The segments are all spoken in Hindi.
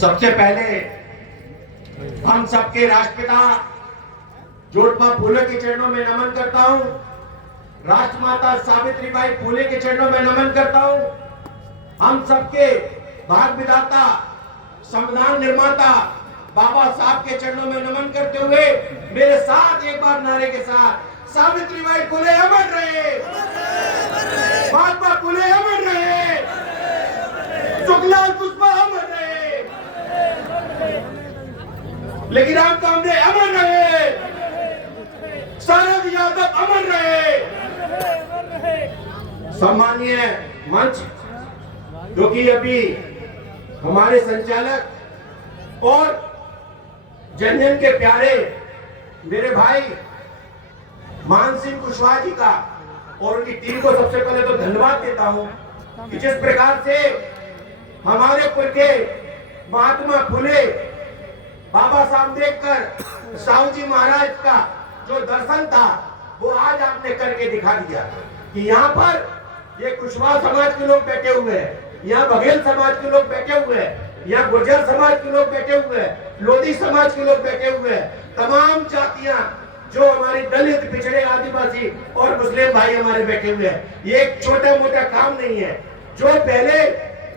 सबसे पहले हम सबके राष्ट्रपिता ज्योतिबा फूले के चरणों में नमन करता हूं। राष्ट्रमाता सावित्रीबाई फूले के चरणों में नमन करता हूं। हम सबके भाग विधाता संविधान निर्माता बाबा साहब के चरणों में नमन करते हुए मेरे साथ एक बार नारे के साथ सावित्रीबाई फूले अमर रहे, महात्मा फूले अमर रहे, सुखलाल पुष्पा अमर रहे, लेखीराम कामरे अमर रहे, शरद यादव अमर रहे। सम्मानीय मंच जो कि अभी हमारे संचालक और जन के प्यारे मेरे भाई मान सिंह कुशवाहा जी का और उनकी टीम को सबसे पहले तो धन्यवाद देता हूं कि जिस प्रकार से हमारे पुर के महात्मा फुले बाबा साहब अम्बेडकर साहू जी महाराज का जो दर्शन था वो आज आपने करके दिखा दिया कि यहाँ पर ये कुशवाहा समाज के लोग बैठे हुए हैं, यहाँ बघेल समाज के लोग बैठे हुए हैं, यहाँ गुर्जर समाज के लोग बैठे हुए हैं, लोधी समाज के लोग बैठे हुए हैं, तमाम जातियां जो हमारी दलित पिछड़े आदिवासी और मुस्लिम भाई हमारे बैठे हुए हैं। ये एक छोटा मोटा काम नहीं है। जो पहले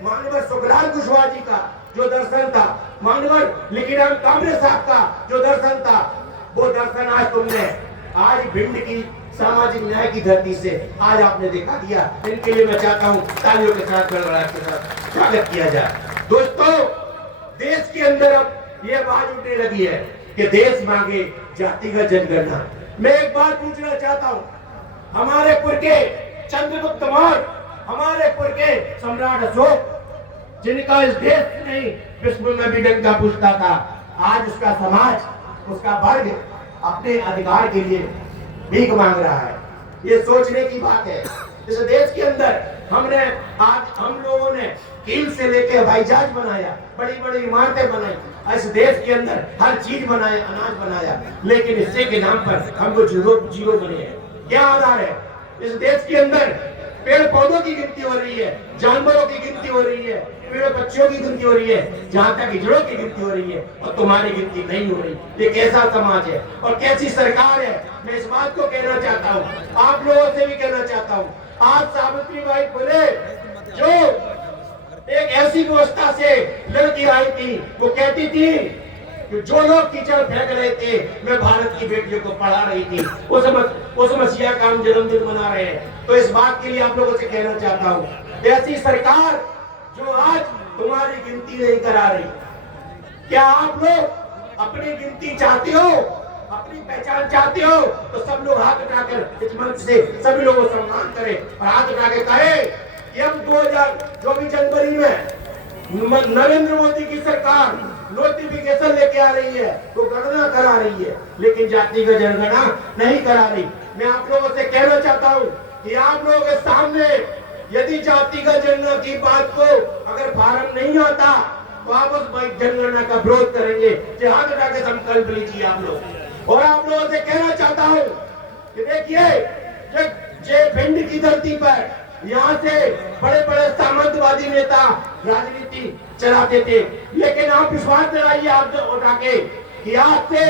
मानवर सुखलाल कुशवाहा जी का जो दर्शन था, मानवर लेखीराम कामरे साहब का जो दर्शन था, वो दर्शन आज तुमने आज भिंड की सामाजिक न्याय की धरती से आज आपने दिखा दिया। इनके लिए मैं चाहता हूँ तालियों के साथ गड़गड़ाहट के साथ स्वागत किया जाए। दोस्तों, देश के अंदर अब ये आवाज उठने लगी है कि देश मांगे जातिगत जनगणना। मैं एक बात पूछना चाहता हूँ, हमारे पुर के चंद्रगुप्त मौर्य, हमारे पुर के सम्राट अशोक, जिनका इस देश में नहीं विश्व में भी डंका पूछता था, आज उसका समाज, उसका वर्ग अपने अधिकार के लिए भीख मांग रहा है। ये सोचने की बात है। इस देश के अंदर हमने आज हम लोगों ने कील से लेके हवाई जहाज बनाया, बड़ी बड़ी इमारतें बनाई, इस देश के अंदर हर चीज बनाया, अनाज बनाया, लेकिन इससे के नाम पर हमको जीरो बने हैं। क्या आधार है? इस देश के अंदर पेड़ पौधों की गिनती हो रही है, जानवरों की गिनती हो रही है, पेड़ पक्षियों की गिनती हो रही है, जहाँ तक हिजड़ों की गिनती हो रही है, और तुम्हारी गिनती नहीं हो रही। ये कैसा समाज है और कैसी सरकार है? मैं इस बात को कहना चाहता हूँ, आप लोगों से भी कहना चाहता हूँ, आज सावित्रीबाई फुले जो एक ऐसी व्यवस्था से लड़की आई थी, वो कहती थी कि जो लोग कीचड़ फेंक रहे थे, मैं भारत की बेटियों को पढ़ा रही थी, उस मसीहा का हम जन्मदिन मना रहे हैं। तो इस बात के लिए आप लोगों से कहना चाहता हूँ, ऐसी सरकार जो आज तुम्हारी गिनती नहीं करा रही, क्या आप लोग अपनी गिनती चाहते हो, अपनी पहचान चाहते हो? तो सब लोग हाथ उठाकर इस मंच से सभी लोगों को सम्मान करें और हाथ उठा के कहे कि अब 2024 जनवरी में नरेंद्र मोदी की सरकार नोटिफिकेशन लेके आ रही है, तो गणना करा रही है, लेकिन जातिगत जनगणना नहीं करा रही। मैं आप लोगों से कहना चाहता हूँ कि आप लोगों के सामने यदि जातिगत जनगणना की बात को अगर फार्म नहीं आता तो आप उस जनगणना का विरोध करेंगे। हाथ उठा के संकल्प लीजिए आप लोग। और आप लोगों से कहना चाहता हूँ कि देखिए, भिंड की धरती पर यहाँ से बड़े बड़े सामंतवादी नेता राजनीति चलाते थे, लेकिन आप विश्वास दिलाइए आप उठा के कि आज से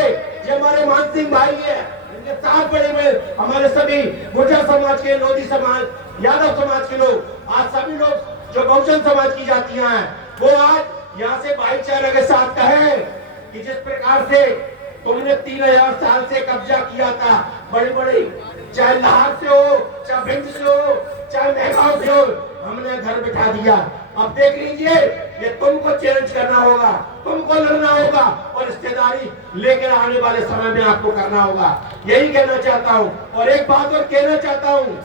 जो हमारे मान सिंह भाई है, इनके साथ बड़े में हमारे सभी गुर्जर समाज के, लोधी समाज, यादव समाज के लोग, आज सभी लोग जो बहुजन समाज की जातियां हैं, वो आज यहाँ से भाईचारे के साथ कहे कि जिस प्रकार से तुमने 3000 साल से कब्जा किया था, बड़ी बड़ी चाहे लाहौर से हो, चाहे भिंड से हो, चाहे मेहगांव से हो, हमने घर बिठा दिया। अब देख लीजिए, ये तुमको चैलेंज करना होगा, तुमको लड़ना होगा और रिश्तेदारी लेकर आने वाले समय में आपको करना होगा। यही कहना चाहता हूँ। और एक बात और कहना चाहता हूँ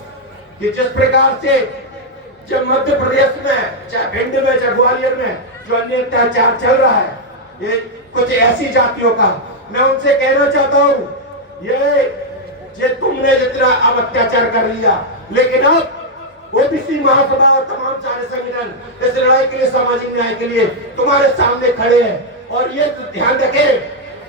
कि जिस प्रकार से जब मध्य प्रदेश में, चाहे भिंड में, चाहे ग्वालियर में जो अन्य अत्याचार चल रहा है, ये कुछ ऐसी जातियों का, मैं उनसे कहना चाहता हूँ, ये तुमने जितना अब अत्याचार कर लिया, लेकिन अब ओबीसी महासभा और तमाम सारे संगठन इस लड़ाई के लिए, सामाजिक न्याय के लिए तुम्हारे सामने खड़े हैं। और ये ध्यान रखें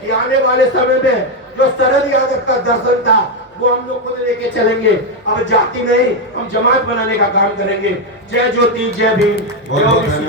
कि आने वाले समय में जो शरद यादव का दर्शन था, वो हम लोग खुद लेके चलेंगे। अब जाति नहीं, हम जमात बनाने का काम करेंगे। जय ज्योति, जय भीम, जय ओबीसी।